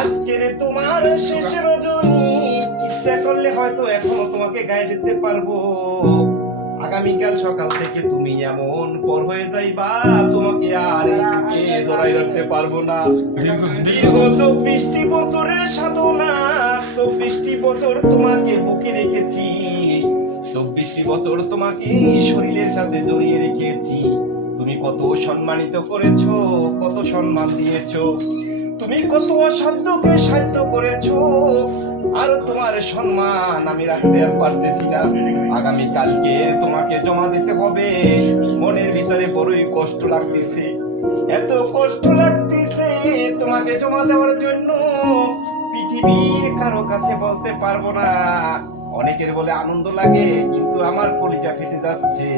আজকের তোমার শেষ রজনী, ইচ্ছা করলে হয়তো এখনো তোমাকে গায়ে দিতে পারবো। আগামীকাল সকাল থেকে তুমি এমন পর হয়ে যাইবা, তোমাকে আর এই বুকে জড়াই রাখতে পারবো না। দীর্ঘ 24টি বছরের সাধনা, 24টি বছর তোমাকে বুকে রেখেছি, 24টি বছর তোমাকে শরীরের সাথে জড়িয়ে রেখেছি। তুমি কত সম্মানিত করেছো, কত সম্মান দিয়েছো, তুমি কত অসাধ্যকে সাধ্য করেছো, আর তোমার সম্মান আমি রাখতে আর পারতেছি না। আগামী কালকে তোমাকে জমা দিতে হবে। মনের ভিতরে বড়ই কষ্ট লাগতেছে, এত কষ্ট লাগতেছে তোমাকে জমা দেওয়ার জন্য, পৃথিবীর কারো কাছে বলতে পারবো না। অনেকের বলে আনন্দ লাগে, কিন্তু আমার কলিজা ফেটে যাচ্ছে।